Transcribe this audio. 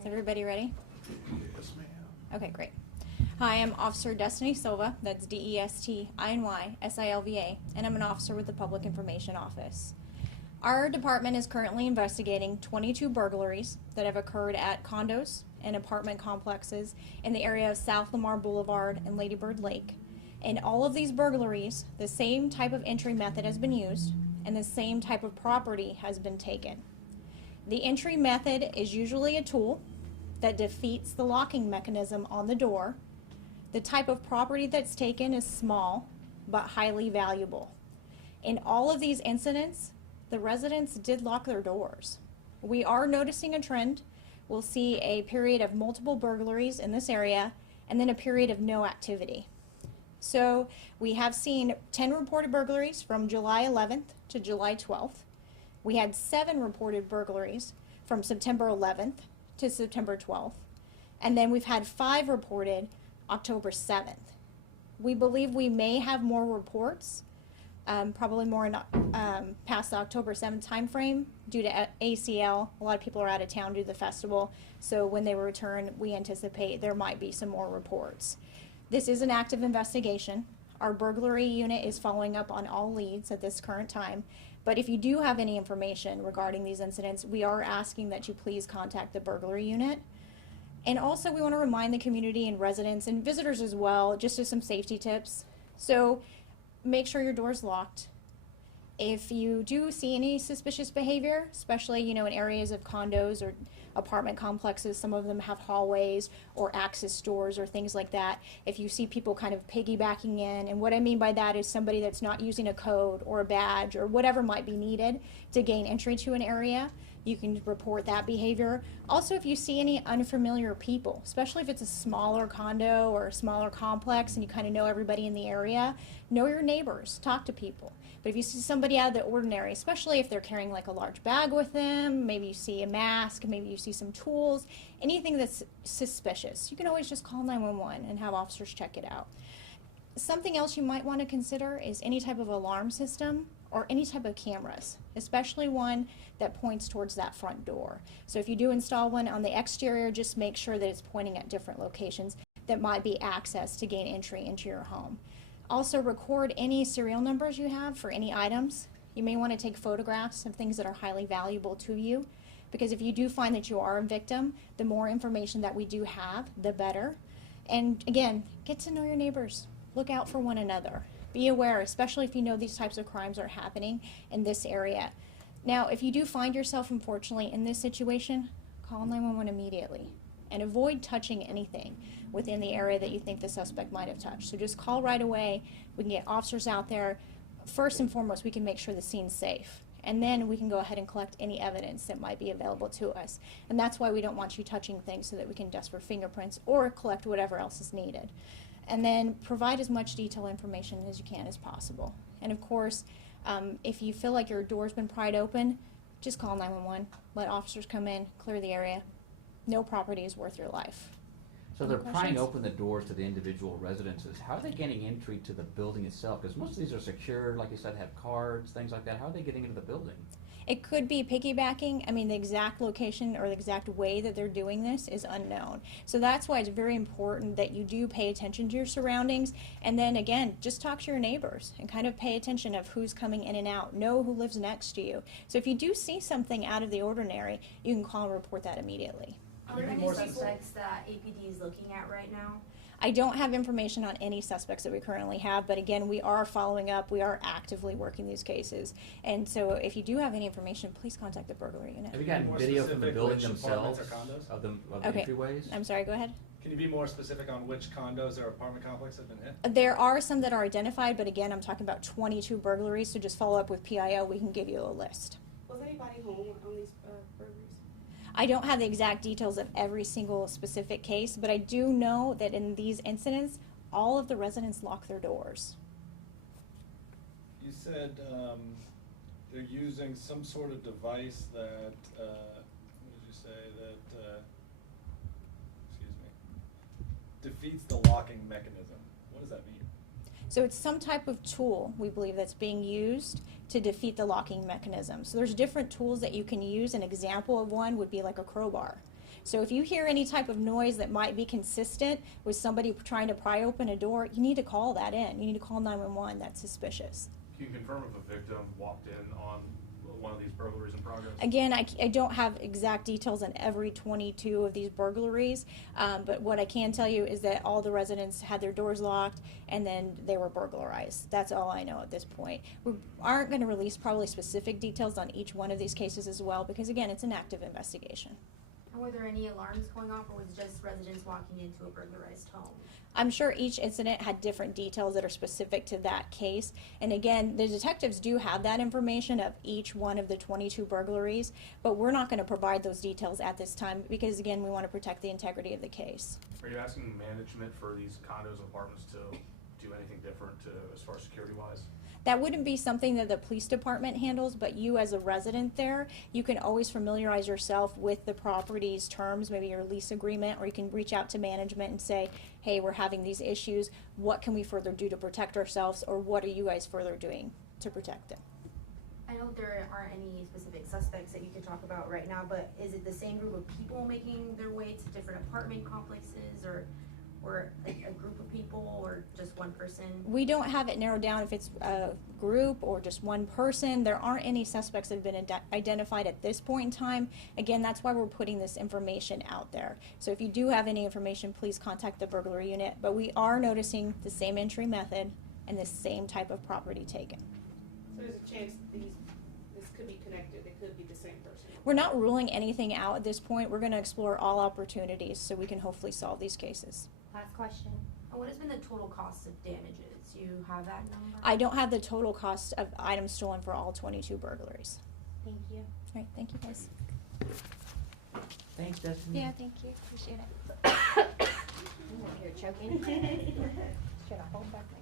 Is everybody ready? Yes, ma'am. Okay, great. Hi, I'm Officer Destiny Silva, that's DESTINYSILVA, and I'm an officer with the Public Information Office. Our department is currently investigating 22 burglaries that have occurred at condos and apartment complexes in the area of South Lamar Boulevard and Lady Bird Lake. In all of these burglaries, the same type of entry method has been used and the same type of property has been taken. The entry method is usually a tool that defeats the locking mechanism on the door. The type of property that's taken is small but highly valuable. In all of these incidents, the residents did lock their doors. We are noticing a trend. We'll see a period of multiple burglaries in this area and then a period of no activity. So we have seen 10 reported burglaries from July 11th to July 12th. We had 7 reported burglaries from September 11th to September 12th. And then we've had 5 reported October 7th. We believe we may have more reports, probably more in, past the October 7th timeframe due to ACL. A lot of people are out of town due to the festival. So when they return, we anticipate there might be some more reports. This is an active investigation. Our burglary unit is following up on all leads at this current time. But if you do have any information regarding these incidents, we are asking that you please contact the burglary unit. And also we want to remind the community and residents and visitors as well, just as some safety tips. So make sure your door's locked. If you do see any suspicious behavior, especially in areas of condos or apartment complexes, some of them have hallways or access doors or things like that. If you see people kind of piggybacking in, and what I mean by that is somebody that's not using a code or a badge or whatever might be needed to gain entry to an area, you can report that behavior. Also, if you see any unfamiliar people, especially if it's a smaller condo or a smaller complex and you kind of know everybody in the area, know your neighbors, talk to people. But if you see somebody out of the ordinary, especially if they're carrying like a large bag with them, maybe you see a mask, maybe you see some tools, anything that's suspicious, you can always just call 911 and have officers check it out. Something else you might want to consider is any type of alarm system or any type of cameras, especially one that points towards that front door. So if you do install one on the exterior, just make sure that it's pointing at different locations that might be accessed to gain entry into your home. Also record any serial numbers you have for any items. You may want to take photographs of things that are highly valuable to you, because if you do find that you are a victim, the more information that we do have, the better. And again, get to know your neighbors. Look out for one another. Be aware, especially if you know these types of crimes are happening in this area. Now, if you do find yourself, unfortunately, in this situation, call 911 immediately. And avoid touching anything within the area that you think the suspect might have touched. So just call right away. We can get officers out there. First and foremost, we can make sure the scene's safe. And then we can go ahead and collect any evidence that might be available to us. And that's why we don't want you touching things, so that we can test for fingerprints or collect whatever else is needed. And then provide as much detailed information as you can as possible. And of course, if you feel like your door's been pried open, just call 911. Let officers come in, clear the area. No property is worth your life. So Any they're prying questions? open the doors to the individual residences. How are they getting entry to the building itself? Because most of these are secure, like you said, have cards, things like that. How are they getting into the building? It could be piggybacking. I mean, the exact location or the exact way that they're doing this is unknown. So that's why it's very important that you do pay attention to your surroundings. And then again, just talk to your neighbors and kind of pay attention of who's coming in and out. Know who lives next to you. So if you do see something out of the ordinary, you can call and report that immediately. Are there any suspects that APD is looking at right now? I don't have information on any suspects that we currently have, but again, we are following up. We are actively working these cases. And so if you do have any information, please contact the burglary unit. Have you gotten More video from the specific, building which themselves apartments or of the Okay. entryways? I'm sorry, go ahead. Can you be more specific on which condos or apartment complex have been hit? There are some that are identified, but again, I'm talking about 22 burglaries, so just follow up with PIO. We can give you a list. Was anybody home on these burglaries? I don't have the exact details of every single specific case, but I do know that in these incidents, all of the residents lock their doors. You said they're using some sort of device that, what did you say, that, excuse me, defeats the locking mechanism. What does that mean? So it's some type of tool, we believe, that's being used to defeat the locking mechanism. So there's different tools that you can use. An example of one would be like a crowbar. So if you hear any type of noise that might be consistent with somebody trying to pry open a door, you need to call that in. You need to call 911. That's suspicious. Can you confirm if a victim walked in on one of these burglaries in progress? Again, I don't have exact details on every 22 of these burglaries, but what I can tell you is that all the residents had their doors locked and then they were burglarized. That's all I know at this point. We aren't going to release probably specific details on each one of these cases as well because, again, it's an active investigation. And were there any alarms going off, or was it just residents walking into a burglarized home? I'm sure each incident had different details that are specific to that case. And again, the detectives do have that information of each one of the 22 burglaries, but we're not going to provide those details at this time because, again, we want to protect the integrity of the case. Are you asking management for these condos and apartments to do anything different as far as security wise? That wouldn't be something that the police department handles, but you as a resident there, you can always familiarize yourself with the property's terms, maybe your lease agreement, or you can reach out to management and say, hey, we're having these issues. What can we further do to protect ourselves, or what are you guys further doing to protect them? I know there aren't any specific suspects that you can talk about right now, but is it the same group of people making their way to different apartment complexes, or like a group of people, or just one person? We don't have it narrowed down if it's a group or just one person. There aren't any suspects that have been identified at this point in time. Again, that's why we're putting this information out there. So if you do have any information, please contact the burglary unit. But we are noticing the same entry method and the same type of property taken. So there's a chance this could be connected, it could be the same person. We're not ruling anything out at this point. We're going to explore all opportunities so we can hopefully solve these cases. Last question. And what has been the total cost of damages? Do you have that number? I don't have the total cost of items stolen for all 22 burglaries. Thank you. All right, thank you guys. Thanks, Destiny. Yeah, thank you. Appreciate it. You're choking. Should I hold back my